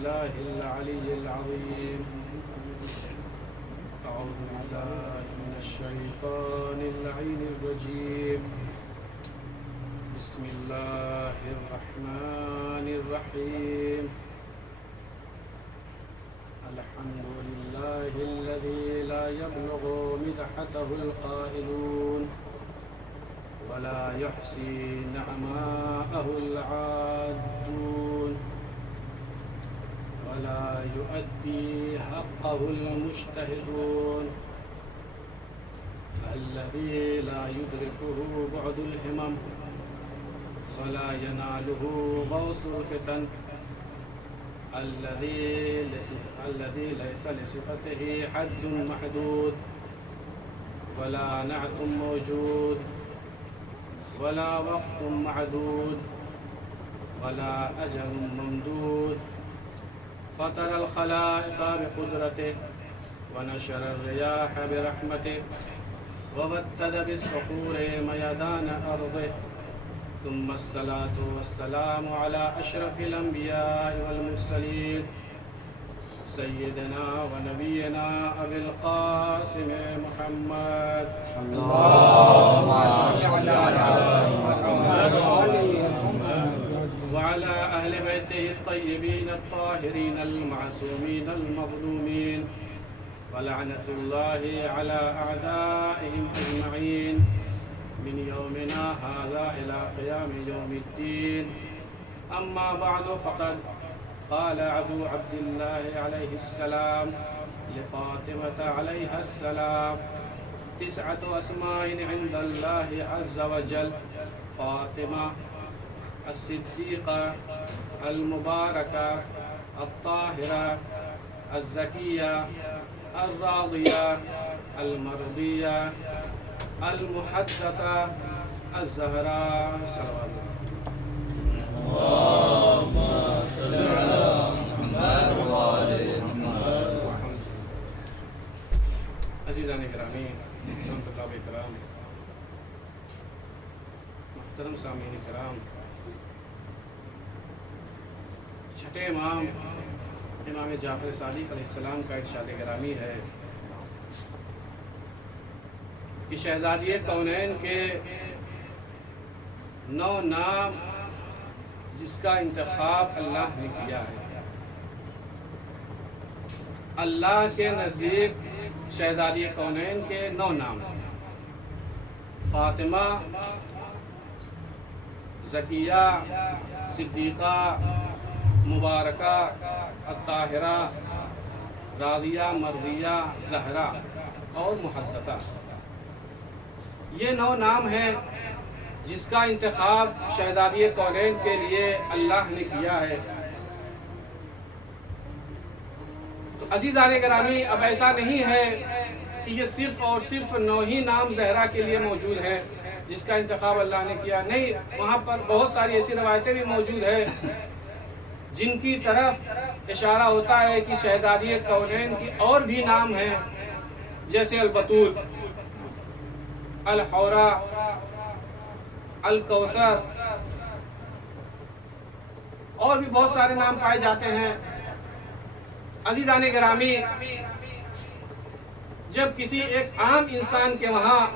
بالله العلي العظيم. أعوذ بالله من الشيطان اللعين الرجيم. بسم الله الرحمن الرحيم. الحمد لله الذي لا يبلغ مدحته القائلون ولا يحصي نعماءه العادون ولا يؤدي حقه المجتهدون. الذي لا يدركه بعد الهمم ولا يناله غوص الفتن. الذي ليس لصفته حد محدود ولا نعت موجود ولا وقت معدود ولا أجل ممدود. فطر الخلائق بقدرته ونشر الرياح برحمته وبدد بالصخور ميدان أرضه. ثم الصلاة والسلام على أشرف الأنبياء والمرسلين سيدنا ونبينا أبي القاسم محمد. اللهم صل على محمد وعلى أهل بيته الطيبين الطاهرين المعصومين المظلومين ولعنة الله على أعدائهم أجمعين من يومنا هذا إلى قيام يوم الدين. أما بعد فقد قال أبو عبد الله عليه السلام لفاطمة عليها السلام 9 أسماء عند الله عز وجل: فاطمة الصديقة المباركة الطاهرة الزكية الراضية المرضية المحدثة الزهراء. صلوات اللهم صل على محمد وعلى محمد. عزیزان گرامی، محترم طلاب کرام، محترم سامعین کرام، چھٹے امام امام جعفر صادق علیہ السلام کا ارشاد گرامی ہے کہ شہزادی کونین کے 9 نام جس کا انتخاب اللہ نے کیا ہے. اللہ کے نزدیک شہزادی کونین کے 9 نام: فاطمہ، زکیہ، صدیقہ، مبارکہ، الطاہرہ، راضیہ، مرضیہ، زہرا اور محدثہ. یہ 9 نام ہیں جس کا انتخاب شہزادی کونین کے لیے اللہ نے کیا ہے. تو عزیزان گرامی، اب ایسا نہیں ہے کہ یہ صرف اور صرف 9 ہی نام زہرا کے لیے موجود ہیں جس کا انتخاب اللہ نے کیا. نہیں، وہاں پر بہت ساری ایسی روایتیں بھی موجود ہیں جن کی طرف اشارہ ہوتا ہے کہ شہزادی کونین کی اور بھی نام ہیں، جیسے البتول، الحورا، الکوثر، اور بھی بہت سارے نام پائے جاتے ہیں. عزیزان گرامی، جب کسی ایک عام انسان کے وہاں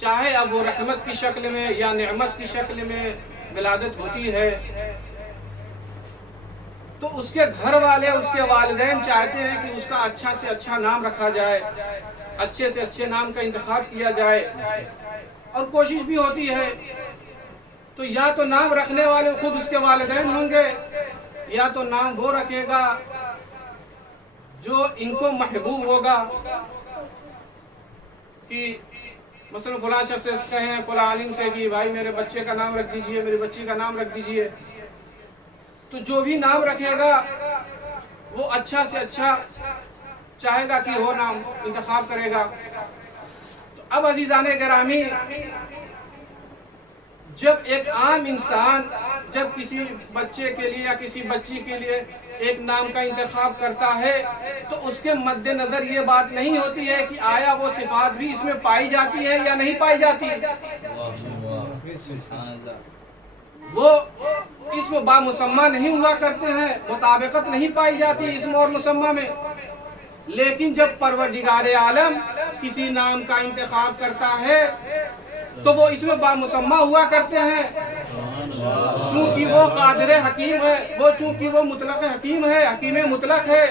چاہے اب وہ رحمت کی شکل میں یا نعمت کی شکل میں ولادت ہوتی ہے تو اس کے گھر والے، اس کے والدین چاہتے ہیں کہ اس کا اچھا سے اچھا نام رکھا جائے، اچھے سے اچھے نام کا انتخاب کیا جائے، اور کوشش بھی ہوتی ہے. تو یا تو نام رکھنے والے خود اس کے والدین ہوں گے، یا تو نام وہ رکھے گا جو ان کو محبوب ہوگا. کہ مثلا فلاں شخص سے کہیں، فلاں عالم سے کہ بھائی میرے بچے کا نام رکھ دیجئے، میری بچی کا نام رکھ دیجئے. تو جو بھی نام رکھے گا وہ اچھا سے اچھا چاہے گا کہ وہ نام انتخاب کرے گا. تو اب عزیزان گرامی، جب ایک عام انسان جب کسی بچے کے لیے یا کسی بچی کے لیے ایک نام کا انتخاب کرتا ہے تو اس کے مد نظر یہ بات نہیں ہوتی ہے کہ آیا وہ صفات بھی اس میں پائی جاتی ہے یا نہیں پائی جاتی. وہ اس اسم با مسمہ نہیں ہوا کرتے ہیں، مطابقت نہیں پائی جاتی اسم اور مسمہ میں، لیکن جب پروردگار عالم کسی نام کا انتخاب کرتا ہے تو وہ اسم با مسمہ ہوا کرتے ہیں، چونکہ وہ قادر حکیم ہے، چونکہ وہ مطلق حکیم ہے، حکیم مطلق ہے،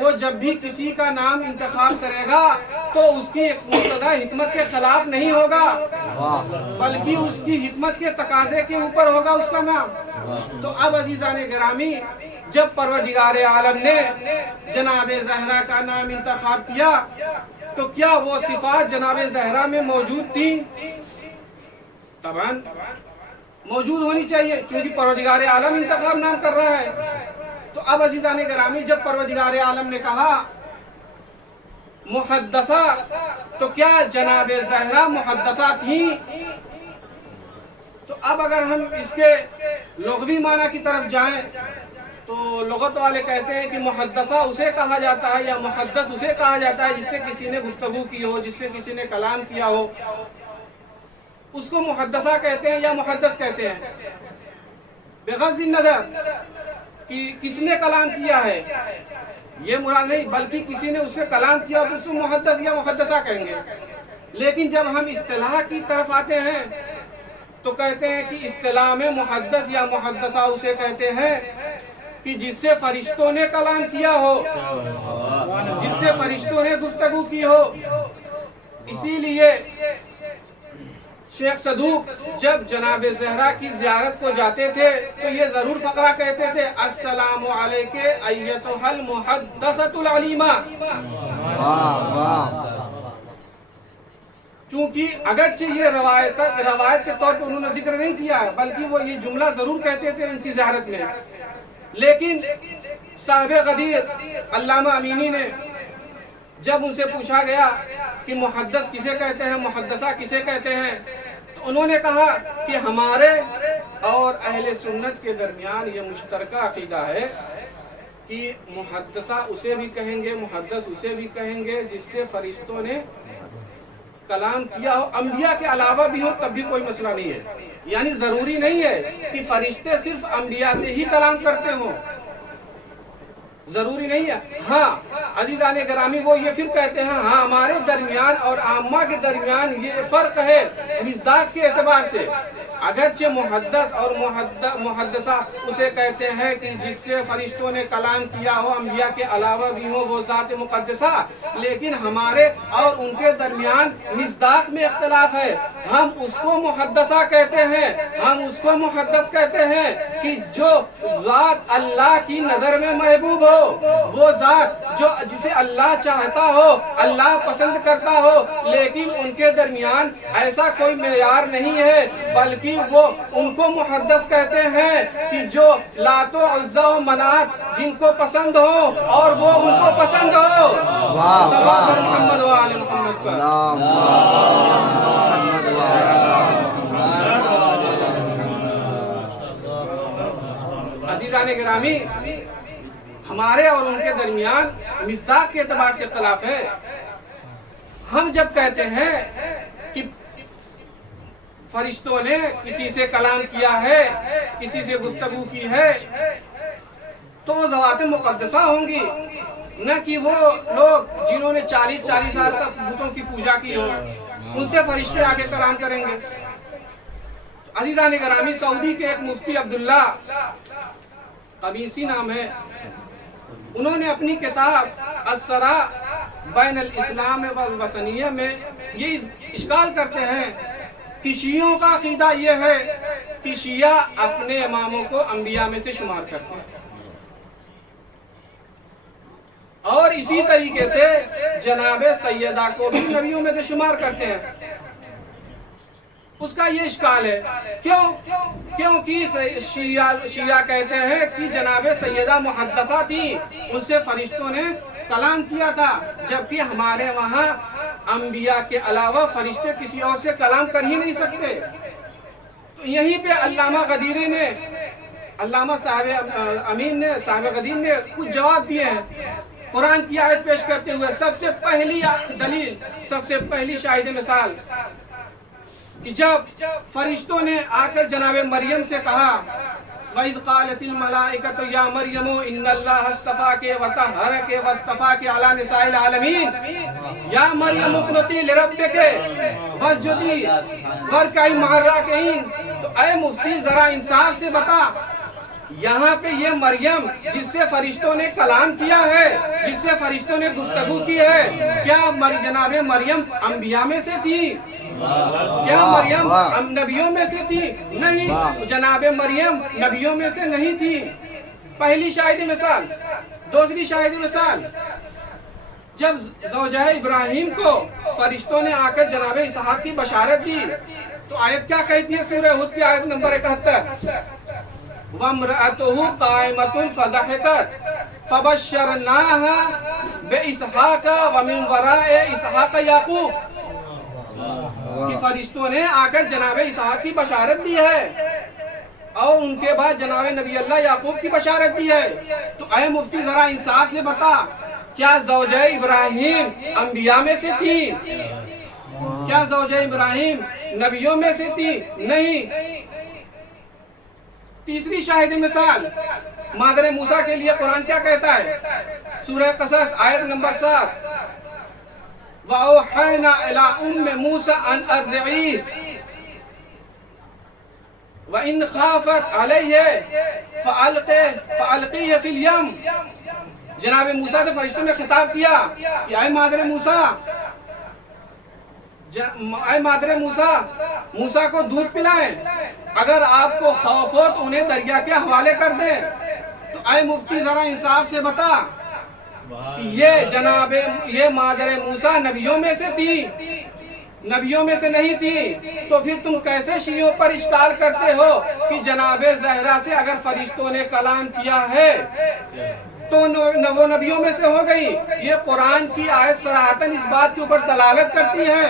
وہ جب بھی کسی کا نام انتخاب کرے گا تو اس کی مقتضی حکمت کے خلاف نہیں ہوگا، بلکہ اس کی حکمت کے تقاضے کے اوپر ہوگا اس کا نام۔ تو اب عزیزان گرامی، جب پروردگار عالم نے جناب زہرا کا نام انتخاب کیا تو کیا وہ صفات جناب زہرا میں موجود تھی؟ طبعاً موجود ہونی چاہیے، چونکہ پروردگار عالم انتخاب نام کر رہا ہے۔ تو اب عزیزان گرامی، جب پروردگار عالم نے کہا محدثہ، تو کیا جناب زہرا محدثہ تھیں؟ تو اب اگر ہم اس کے لغوی معنی کی طرف جائیں تو لغت والے کہتے ہیں کہ محدثہ اسے کہا جاتا ہے یا محدث اسے کہا جاتا ہے جس سے کسی نے گفتگو کی ہو، جس سے کسی نے کلام کیا ہو، اس کو محدثہ کہتے ہیں یا محدث کہتے ہیں، بغض النظر کہ کس نے کلام کیا ہے یہ مراد نہیں، بلکہ کسی نے اس سے کلام کیا تو اس کو محدث یا محدثہ کہیں گے۔ لیکن جب ہم اصطلاح کی طرف آتے ہیں تو کہتے ہیں کہ اصطلاح میں محدث یا محدثہ اسے کہتے ہیں کہ جس سے فرشتوں نے کلام کیا ہو، جس سے فرشتوں نے گفتگو کی ہو۔ اسی لیے شیخ صدوق جب جناب زہرا کی زیارت کو جاتے تھے تو یہ ضرور فقرہ کہتے تھے، السلام علیک ایتھا المحدثۃ العلیمہ۔ چونکہ اگرچہ یہ روایت کے طور پر انہوں نے ذکر نہیں کیا ہے، بلکہ وہ یہ جملہ ضرور کہتے تھے ان کی زیارت میں، لیکن صاحب غدیر علامہ امینی نے جب ان سے پوچھا گیا کہ محدث کسے کہتے ہیں، محدثہ کسے کہتے ہیں، تو انہوں نے کہا کہ ہمارے اور اہل سنت کے درمیان یہ مشترکہ عقیدہ ہے کہ محدثہ اسے بھی کہیں گے، محدث اسے بھی کہیں گے جس سے فرشتوں نے کلام کیا ہو، انبیاء کے علاوہ بھی ہو تب بھی کوئی مسئلہ نہیں ہے۔ یعنی ضروری نہیں ہے کہ فرشتے صرف انبیاء سے ہی کلام کرتے ہوں، ضروری نہیں ہے۔ ہاں عزیزان گرامی، وہ یہ پھر کہتے ہیں ہاں ہمارے درمیان اور عامہ کے درمیان یہ فرق ہے مصداق کے اعتبار سے، اگرچہ محدث اور محدثہ اسے کہتے ہیں کہ جس سے فرشتوں نے کلام کیا ہو، انبیاء کے علاوہ بھی ہو، وہ ذات مقدسہ، لیکن ہمارے اور ان کے درمیان مصداق میں اختلاف ہے۔ ہم اس کو محدثہ کہتے ہیں، ہم اس کو محدث کہتے ہیں کہ جو ذات اللہ کی نظر میں محبوب ہو، وہ ذات جو جسے اللہ چاہتا ہو، اللہ پسند کرتا ہو، لیکن ان کے درمیان ایسا کوئی معیار نہیں ہے، بلکہ وہ ان کو محدث کہتے ہیں کہ جو لات و عزا و منات جن کو پسند ہو اور وہ ان کو پسند ہو۔ صلوات محمد و آل محمد پر۔ عزیزان گرامی، ہمارے اور ان کے درمیان مصداق کے اعتبار سے اختلاف ہے۔ ہم جب کہتے ہیں کہ فرشتوں نے کسی سے کلام کیا ہے، کسی سے گفتگو کی ہے، تو وہ ذوات مقدسہ ہوں گی، نہ کہ وہ لوگ جنہوں نے 40 سال تک بتوں کی پوجا کی ہو، ان سے فرشتے آگے کلام کریں گے۔ عزیزان گرامی، سعودی کے ایک مفتی عبداللہ قمیسی نام ہے، انہوں نے اپنی کتاب الصراع بین الاسلام والوثنیہ میں یہ اشکال کرتے ہیں کہ شیعوں کا عقیدہ یہ ہے کہ شیعہ اپنے اماموں کو انبیاء میں سے شمار کرتے ہیں، اور اسی طریقے سے جناب سیدہ کو بھی نبیوں میں سے شمار کرتے ہیں۔ اس کا یہ اشکال ہے، کیونکہ شیعہ کہتے ہیں کہ جناب سیدہ محدثہ تھی، ان سے فرشتوں نے کلام کیا تھا، جبکہ ہمارے وہاں انبیاء کے علاوہ فرشتے کسی اور سے کلام کر ہی نہیں سکتے۔ تو یہیں پہ علامہ غدیری نے، علامہ صاحب امین نے، صاحب غدیر نے کچھ جواب دیے ہیں قرآن کی آیت پیش کرتے ہوئے۔ سب سے پہلی دلیل، سب سے پہلی شاہد مثال کہ جب فرشتوں نے آ کر جناب مریم سے کہا وَإِذْ قَالَتِ الْمَلَائِكَةُ يَا مَرْيَمُ إِنَّ اللَّهَ اصْطَفَاكِ وَطَهَّرَكِ وَاصْطَفَاكِ عَلَى نِسَاءِ الْعَالَمِينَ یا مریم اقنتی لربک واسجدی وارکعی مع الراکعین۔ تو اے مفتی ذرا انصاف سے بتا، یہاں پہ یہ مریم جس سے فرشتوں نے کلام کیا ہے، جس سے فرشتوں نے گفتگو کی ہے، کیا جناب مریم انبیاء میں سے تھی؟ کیا مریم نبیوں میں سے تھی؟ نہیں، جناب مریم نبیوں میں سے نہیں تھی۔ پہلی شاہدی مثال۔ دوسری شاہدی مثال، جب زوجہ ابراہیم کو فرشتوں نے آ کر جناب اسحاق کی بشارت دی تو آیت کیا کہتی ہے؟ سورہ ہود کی آیت نمبر 71، وَامْرَأَتُهُ قَائِمَةٌ فَضَحِكَتْ فَبَشَّرْنَاهَا بِإِسْحَاقَ وَمِنْ وَرَاءِ إِسْحَاقَ یعقوب۔ کہ فرشتوں نے آ کر جناب اسحاق کی بشارت دی ہے اور ان کے بعد جناب نبی اللہ یعقوب کی بشارت دی ہے۔ تو اے مفتی ذرا انصاف سے بتا، کیا زوجہ ابراہیم انبیاء میں سے تھی؟ کیا زوجہ ابراہیم نبیوں میں سے تھی؟ نہیں۔ تیسری شاہد مثال، مادر موسیٰ کے لیے قرآن کیا کہتا ہے؟ سورہ قصص آیت نمبر 7، وَأَوْحَيْنَا إِلَىٰ أُمِّ مُوسَىٰ أَنْ أَرْضِعِيهِ وَإِنْ خَافَتْ عَلَيْهِ فَأَلْقِيهِ فِي الْيَمِّ۔ جناب موسیٰ سے فرشتوں نے خطاب کیا کہ اے مادر موسیٰ، موسیٰ کو دودھ پلائیں، اگر آپ کو خوف ہو تو انہیں دریا کے حوالے کر دیں۔ تو اے مفتی ذرا انصاف سے بتا کہ یہ مادر موسیٰ نبیوں میں سے تھی؟ نبیوں میں سے نہیں تھی۔ تو پھر تم کیسے شیعوں پر اشکال کرتے ہو کہ جناب زہرا سے اگر فرشتوں نے کلام کیا ہے تو وہ نبیوں میں سے ہو گئی؟ یہ قرآن کی آیت صراحتاً اس بات کے اوپر دلالت کرتی ہے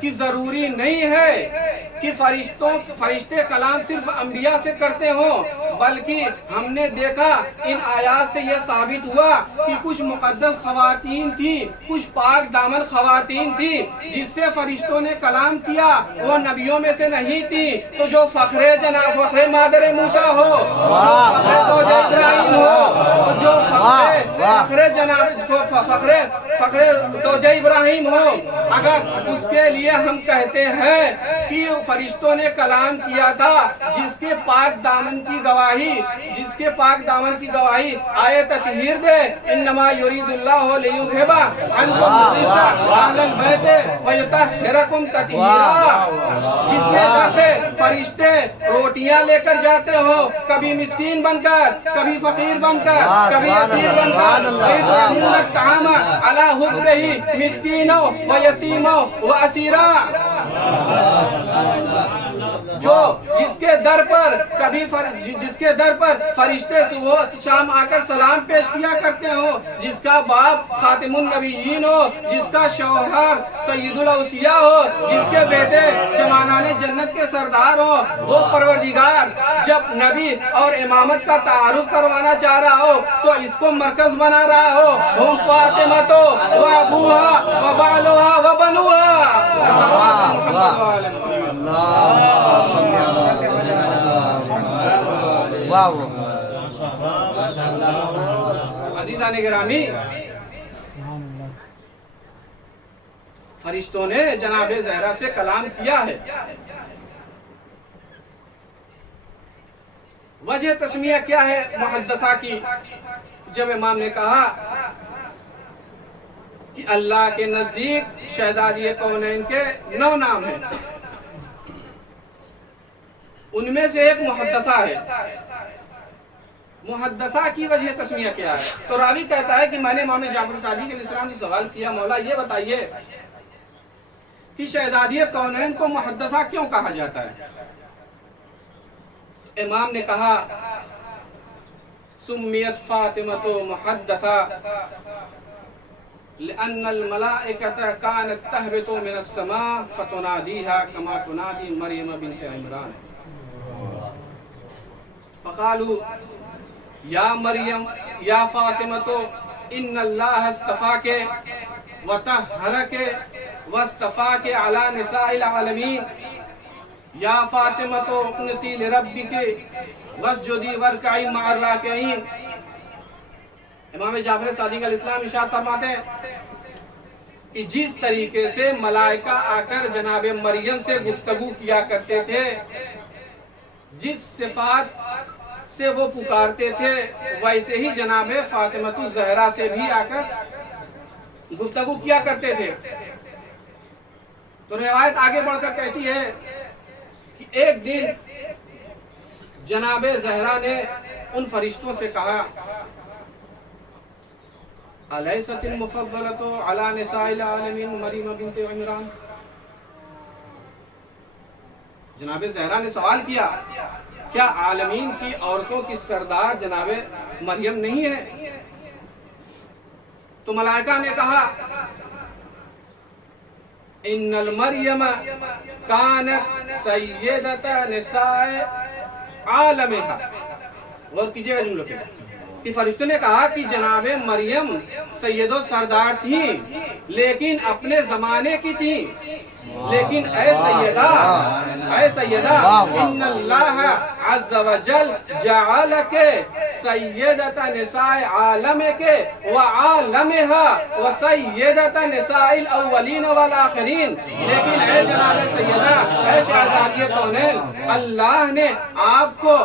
کہ ضروری نہیں ہے کہ فرشتے کلام صرف انبیاء سے کرتے ہوں، بلکہ ہم نے دیکھا ان آیات سے یہ ثابت ہوا کہ کچھ مقدس خواتین تھی، کچھ پاک دامن خواتین تھی جس سے فرشتوں نے کلام کیا، وہ نبیوں میں سے نہیں تھی۔ تو جو فخر مادر موسیٰ ہو، جو فخر زوجہ ابراہیم ہو، تو جو فخر زوجہ ابراہیم ہو، اگر اس کے لیے ہم کہتے ہیں کہ فرشتوں نے کلام کیا تھا، جس کے پاک دامن کی گواہی آیت تطہیر دے، انما یرید اللہ لیذھب عنکم الرجس اہل البیت ویطہرکم تطہیرا۔ جس کے در سے فرشتے روٹیاں لے کر جاتے ہو، کبھی مسکین بن کر، کبھی فقیر بن کر، کبھی اسیر بن کر، وَيُطْعِمُونَ الطَّعَامَ عَلَىٰ حُبِّهِ مِسْكِینًا وَیتیمًا وَاسِیرًا۔ جس کے در پر فرشتے صبح شام آ کر سلام پیش کیا کرتے ہو، جس کا باپ خاتم النبیین ہو، جس کا شوہر سید الاوصیاء ہو، جس کے بیٹے جوانان جنت کے سردار ہو، وہ پروردگار جب نبی اور امامت کا تعارف کروانا چاہ رہا ہو تو اس کو مرکز بنا رہا ہو، ہم فاطمہ و ابوہا و بالوہا و بنوہا۔ عزیزان گرامی، فرشتوں نے جناب زہرا سے کلام کیا ہے۔ وجہ تسمیہ کیا ہے محدثہ کی؟ جب امام نے کہا کہ اللہ کے نزدیک شہزادی کونین کے 9 نام ہیں، ان میں سے ایک محدثہ ہے۔ محدثہ کی وجہ تسمیہ کیا ہے؟ تو راوی کہتا ہے کہ میں نے امام جعفر صادق علیہ السلام سے سوال کیا، مولا یہ بتائیے کہ شہزادی کونین کو محدثہ کیوں کہا جاتا ہے؟ امام نے کہا سمیت فاطمہ محدثہ لأن الملائکة كانت تہبط من السماء فتنادیها كما تنادی مریم بنت عمران، فقالوا یا مریم یا فاطمہ ان اللہ اصطفاک وطہرک واصطفاک علی نساء العالمین۔ یا فاطمہ تو اقنتی لربک واسجدی وارکعی مع الراکعین۔ امام جعفر صادق علیہ السلام ارشاد فرماتے ہیں کہ جس طریقے سے ملائکہ آ کر جناب مریم سے گفتگو کیا کرتے تھے، جس صفات سے وہ پکارتے تھے، ویسے ہی جناب فاطمہ الزہرا سے بھی آ کر گفتگو کیا کرتے تھے۔ تو روایت آگے بڑھ کر کہتی ہے کہ ایک دن جناب زہرا نے ان فرشتوں سے کہا الیست المفضلۃ علی نساء العالمین مریم بنت عمران۔ جناب زہرا نے سوال کیا، کیا عالمین کی عورتوں کی سردار جناب مریم نہیں ہے؟ تو ملائکہ نے کہا ان المریم کانت سیدۃ نساء عالمہا۔ غور کیجئے گا جملوں پہ کہ فرشتوں نے کہا کہ جناب مریم سید و سردار تھیں، لیکن اپنے زمانے کی تھیں، لیکن اے سیدہ ان اللہ عز وجل جعلک سیدۃ نساء عالمک وعالمہا وسیدۃ نساء الاولین والآخرین۔ لیکن اے جناب سیدہ، اے شہزادی کونین، اللہ نے آپ کو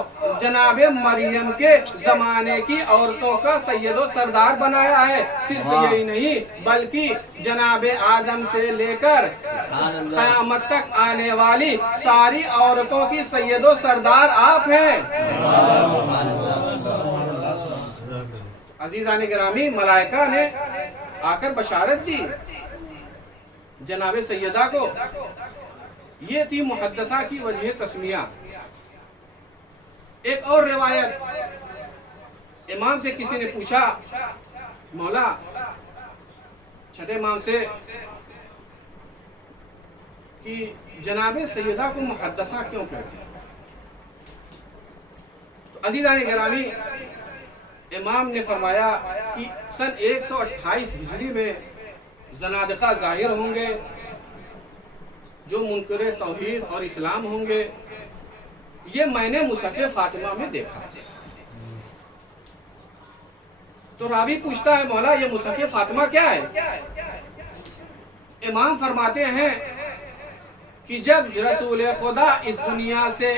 جناب مریم کے زمانے کی عورتوں کا سید و سردار بنایا ہے۔ صرف یہی نہیں بلکہ جناب آدم سے لے کر قیامت تک آنے والی ساری عورتوں کی سید و سردار آپ ہیں۔ عزیزان گرامی، ملائکہ نے آ کر بشارت دی جناب سیدہ کو۔ یہ تھی محدثہ کی وجہ تسمیہ۔ ایک اور روایت، امام سے کسی نے پوچھا مولا، چھٹے امام سے، کہ جناب سیدہ کو محدثہ کیوں کہتے ہیں؟ تو عزیزان گرامی، امام نے فرمایا کہ سن 128 ہجری میں زنادقہ ظاہر ہوں گے، جو منکر توحید اور اسلام ہوں گے۔ یہ میں نے مصحف فاطمہ میں دیکھا۔ تو راوی پوچھتا ہے مولا یہ مصحف فاطمہ کیا ہے؟ امام فرماتے ہیں کہ جب رسول خدا اس دنیا سے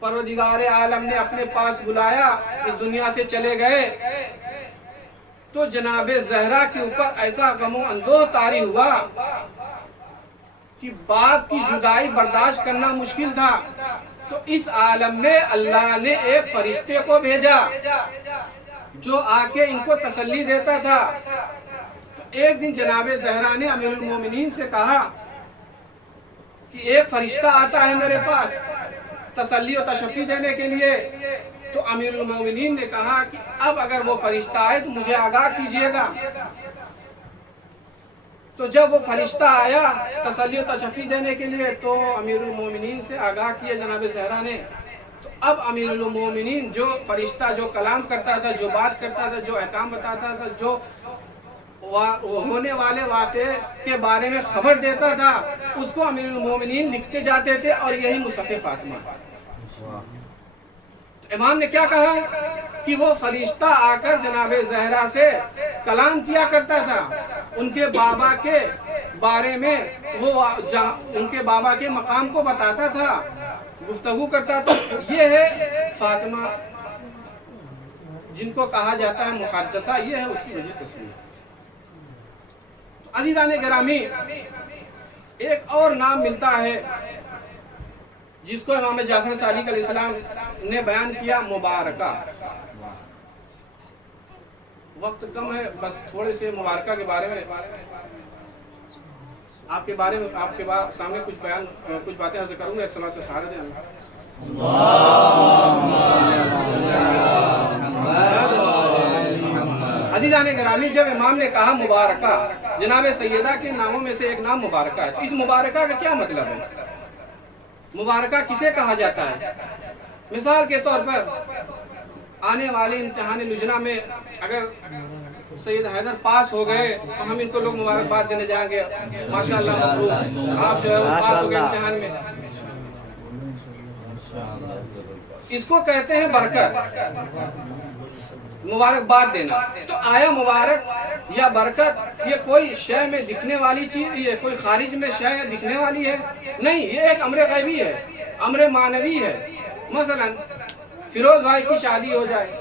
پروردگار عالم نے اپنے پاس بلایا، اس دنیا سے چلے گئے، تو جناب زہرا کے اوپر ایسا غم و اندوہ طاری ہوا کہ باپ کی جدائی برداشت کرنا مشکل تھا۔ تو اس عالم میں اللہ نے ایک فرشتے کو بھیجا جو آ کے ان کو تسلی دیتا تھا۔ تو ایک دن جناب زہرا نے امیر المومنین سے کہا کہ ایک فرشتہ آتا ہے میرے پاس تسلی و تشفی دینے کے لیے۔ تو امیر المومنین نے کہا کہ اب اگر وہ فرشتہ آئے تو مجھے آگاہ کیجئے گا۔ تو جب وہ فرشتہ آیا تسلی و تشفی دینے کے لیے تو امیر المومنین سے آگاہ کیا جناب زہرا نے۔ تو اب امیر المومنین جو فرشتہ جو کلام کرتا تھا، جو بات کرتا تھا، جو احکام بتاتا تھا، جو ہونے والے واقعے کے بارے میں خبر دیتا تھا، اس کو امیر المومنین لکھتے جاتے تھے، اور یہی مصحف فاطمہ۔ تو امام نے کیا کہا کہ وہ فرشتہ آ کر جناب زہرا سے کلام کیا کرتا تھا، ان کے بابا کے بارے میں وہ ان کے بابا کے مقام کو بتاتا تھا، گفتگو کرتا تھا۔ یہ ہے فاطمہ جن کو کہا جاتا ہے محدثہ، یہ ہے اس کی وجہ تصویر۔ عزیزان گرامی، ایک اور نام ملتا ہے جس کو امام جعفر صادق علیہ السلام نے بیان کیا، مبارکہ۔ وقت کم ہے، بس تھوڑے سے مبارکہ کے بارے میں آپ کے سامنے کچھ باتیں عرض کروں گا۔ ایک صلوات و سہارا دیں۔ عزیزان گرامی، جب امام نے کہا مبارکہ، جناب سیدہ کے ناموں میں سے ایک نام مبارکہ ہے، تو اس مبارکہ کا کیا مطلب ہے؟ مبارکہ کسے کہا جاتا ہے؟ مثال کے طور پر آنے والے امتحان لجنا میں اگر سید حیدر پاس ہو گئے تو ہم ان کو لوگ مبارکباد دینے جائیں گے، ماشاءاللہ مبروک، آپ جو ہے وہ پاس ہو گئے امتحان میں۔ اس کو کہتے ہیں برکت، مبارکباد دینا۔ تو آیا مبارک یا برکت یہ کوئی شے میں دکھنے والی چیز، یہ کوئی خارج میں شے دکھنے والی ہے؟ نہیں، یہ ایک امر غیبی ہے، امر معنوی ہے۔ مثلا فیروز بھائی کی شادی ہو جائے،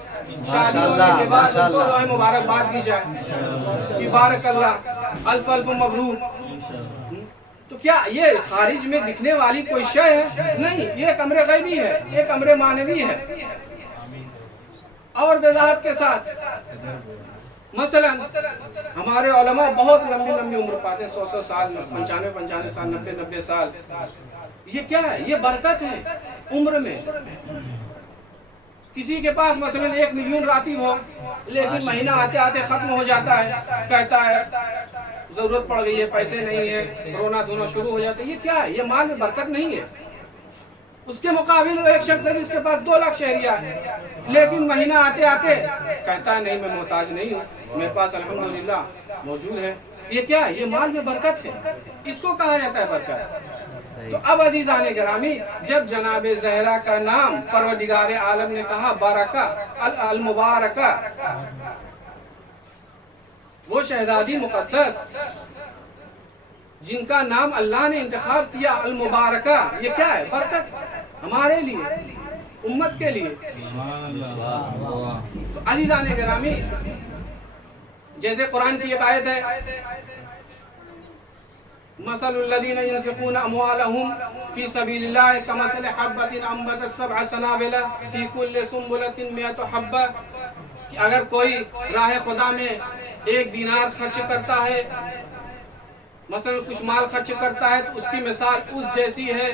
شادی ہونے کے بعد ان کو مبارکباد دی جائے کہ بارک اللہ، الف الف مبروک۔ تو کیا یہ خارج میں دکھنے والی کوئی شے ہے؟ نہیں، یہ ایک امر غیبی ہے، ایک امر معنوی ہے۔ اور وضاحت کے ساتھ مثلا ہمارے علماء بہت لمبی لمبی عمر پاتے ہیں، 100 سال، 95 سال، 90 سال۔ یہ کیا ہے؟ یہ برکت ہے عمر میں۔ کسی کے پاس مثلا 1 ملین راتب ہو، لیکن مہینہ آتے آتے ختم ہو جاتا ہے، کہتا ہے ضرورت پڑ گئی ہے، پیسے نہیں ہے، رونا دھونا شروع ہو جاتا ہے۔ یہ کیا ہے؟ یہ مال میں برکت نہیں ہے۔ اس کے مقابل ایک شخص ہے جس کے پاس 2 لاکھ شہریہ ہے، لیکن مہینہ آتے آتے کہتا ہے نہیں میں محتاج نہیں ہوں، میرے پاس الحمدللہ موجود ہے۔ یہ کیا ہے؟ یہ مال میں برکت ہے، اس کو کہا جاتا ہے برکت۔ تو اب عزیزان گرامی، جب جناب زہرا کا نام پروردگار عالم نے کہا بارکہ المبارکہ، وہ شہزادی مقدس جن کا نام اللہ نے انتخاب کیا المبارکہ، یہ کیا ہے؟ برکت ہمارے لیے، امت کے لیے۔ تو عزیزان گرامی، جیسے قرآن کی ایک آیت ہے، مثل الذین ينفقون اموالهم فی سبیل اللہ کمثل حبۃ انبتت 7 سنابل فی کل سنبلۃ 100 حبۃ، کہ اگر کوئی راہ خدا میں 1 دینار خرچ کرتا ہے، مثلا کچھ مال خرچ کرتا ہے، تو اس کی مثال اس جیسی ہے،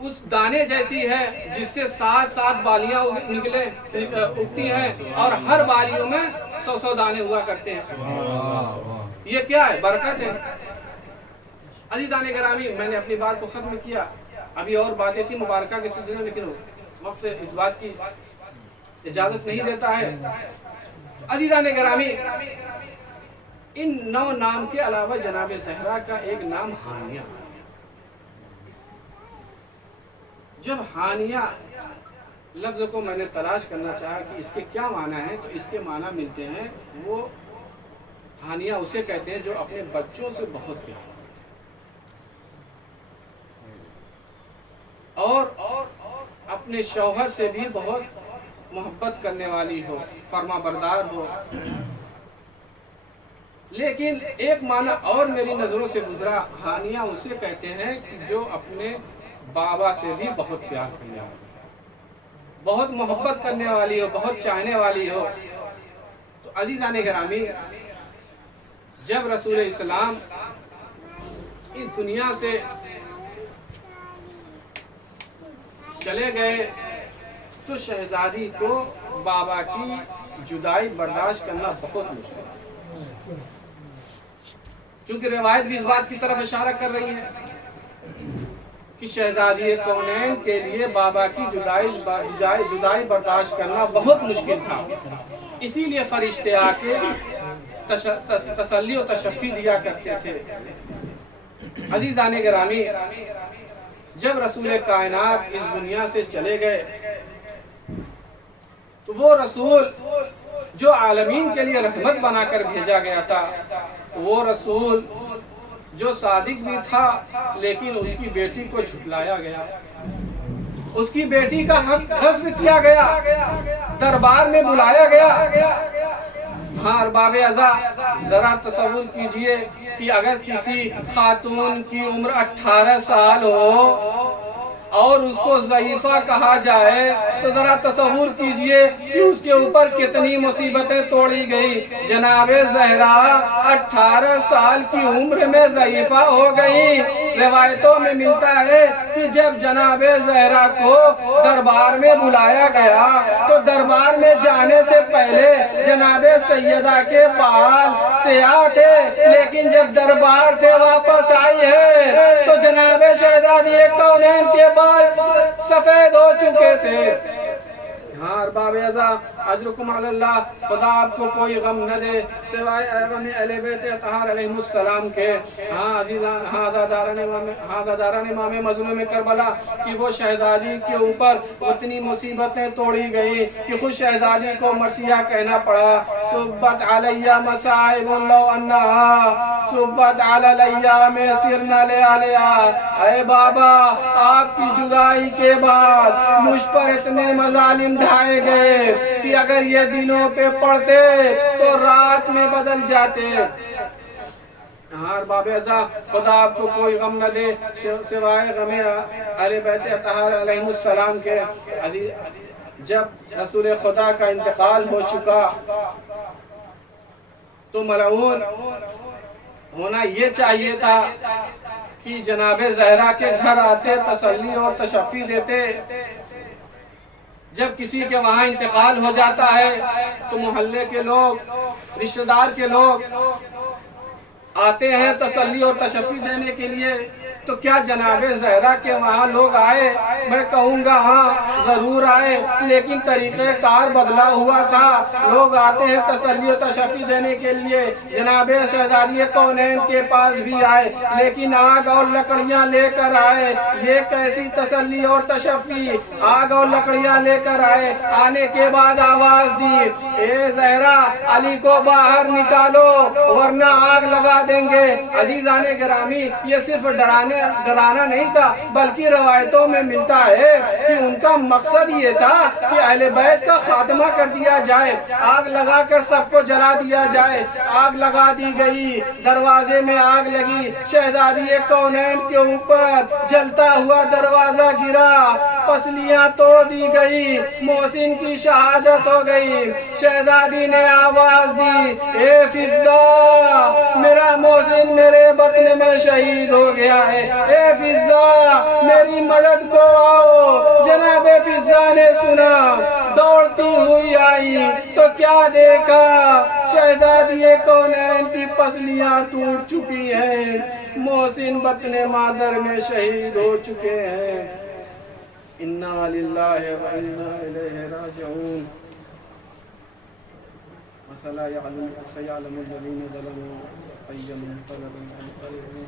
اس دانے جیسی ہے جس سے 7 بالیاں اگتی ہیں، اور ہر بالیوں میں 100 دانے ہوا کرتے ہیں۔ یہ کیا ہے؟ برکت ہے۔ عزیزان گرامی، میں نے اپنی بات کو ختم کیا، ابھی اور باتیں تھی مبارکہ کے سلسلے میں، لیکن وقت اس بات کی اجازت نہیں دیتا ہے۔ عزیزان گرامی، ان 9 نام کے علاوہ جناب زہرا کا ایک نام ہانیہ۔ جب ہانیہ لفظ کو میں نے تلاش کرنا چاہا کہ اس کے کیا معنی ہیں، تو اس کے معنی ملتے ہیں، وہ ہانیہ اسے کہتے ہیں جو اپنے بچوں سے بہت پیار اور اپنے شوہر سے بھی بہت محبت کرنے والی ہو، فرما بردار ہو۔ لیکن ایک معنی اور میری نظروں سے گزرا، ہانیہ اسے کہتے ہیں جو اپنے بابا سے بھی بہت پیار کرنے والی، بہت محبت کرنے والی ہو، بہت چاہنے والی ہو۔ تو عزیزان گرامی، جب رسول اسلام اس دنیا سے چلے گئے تو شہزادی کو بابا کی جدائی برداشت کرنا بہت مشکل ہے، چونکہ روایت بھی اس بات کی طرف اشارہ کر رہی ہے کہ شہزادی کونین کے لیے بابا کی جدائی برداشت کرنا بہت مشکل تھا۔ اسی لیے فرشتے آ کے تسلی و تشفی دیا کرتے تھے۔ عزیزان گرامی، جب رسول کائنات اس دنیا سے چلے گئے تو وہ رسول جو عالمین کے لیے رحمت بنا کر بھیجا گیا تھا، وہ رسول جو صادق بھی تھا، لیکن اس کی بیٹی کو جھٹلایا گیا، اس کی بیٹی کا حق غصب کیا گیا، دربار میں بلایا گیا۔ ہاں ارباب ازا، ذرا تصور کیجئے کہ اگر کسی خاتون کی عمر 18 سال ہو اور اس کو ضعیفہ کہا جائے تو ذرا تصور کیجئے کہ اس کے اوپر کتنی مصیبتیں توڑی گئی۔ جناب زہرا 18 سال کی عمر میں ضعیفہ ہو گئی۔ روایتوں میں ملتا ہے کہ جب جناب زہرا کو دربار میں بلایا گیا تو دربار میں جانے سے پہلے جناب سیدہ کے بال سیاہ تھے، لیکن جب دربار سے واپس آئی ہے تو جناب شہزادی کونین کے بال سفید ہو چکے تھے۔ ہاں ارباب اعزا اجرکم علی اللہ، خدا آپ کو کوئی غم نہ دے سوائے غم اہل بیت اطہار علیہ السلام کے۔ ہاں عزیزان، ہاں داران امام مظلوم کربلا کہ وہ شہزادی کے اوپر اتنی مصیبتیں توڑی گئی کہ خود شہزادی کو مرثیہ کہنا پڑا۔ صبت علیہ مصائب لو انہا صبت علی الیام سرنا لیالیا۔ اے بابا، آپ کی جدائی کے بعد مجھ پر اتنے مظالم ڈھائے گئے کہ اگر یہ دنوں پہ پڑھتے تو رات میں بدل جاتے۔ ہاں ارباب اعزا، خدا آپ کو کوئی غم نہ دے سوائے غم اہل بیت اطہار علیہ السلام کے۔ جب رسول خدا کا انتقال ہو چکا تو ملعون ہونا یہ چاہیے تھا کہ جناب زہرا کے گھر آتے، تسلی اور تشفی دیتے۔ جب کسی کے وہاں انتقال ہو جاتا ہے تو محلے کے لوگ، رشتہ دار کے لوگ آتے ہیں تسلی اور تشفی دینے کے لیے، تو کیا جناب زہرا کے وہاں لوگ آئے؟ میں کہوں گا ہاں ضرور آئے، لیکن طریقہ کار بدلا ہوا تھا۔ لوگ آتے ہیں تسلی و تشفی دینے کے لیے، جناب شہزادی کونین کے پاس بھی آئے، لیکن آگ اور لکڑیاں لے کر آئے۔ یہ کیسی تسلی اور تشفی؟ آگ اور لکڑیاں لے کر آئے، آنے کے بعد آواز دی، اے زہرا، علی کو باہر نکالو ورنہ آگ لگا دیں گے۔ عزیزان گرامی، یہ صرف ڈرانا نہیں تھا، بلکہ روایتوں میں ملتا ہے کہ ان کا مقصد یہ تھا کہ اہل بیت کا خاتمہ کر دیا جائے، آگ لگا کر سب کو جلا دیا جائے۔ آگ لگا دی گئی، دروازے میں آگ لگی، شہزادی کونین کے اوپر جلتا ہوا دروازہ گرا، پسلیاں توڑ دی گئی، محسن کی شہادت ہو گئی۔ شہزادی نے آواز دی، اے فضہ، میرا محسن میرے بطن میں شہید ہو گیا ہے، اے فضہ میری مدد کو آؤ۔ جناب فضہ نے سنا، دوڑتی ہوئی آئی تو کیا دیکھا؟ شہزادی کونین کی پسلیاں ٹوٹ چکی ہیں، محسن بطن مادر میں شہید ہو چکے ہیں۔ انا للہ و انا الیہ راجعون۔ سیعلم الذین ظلموا أَيَّ مُنقلب ينقلبون۔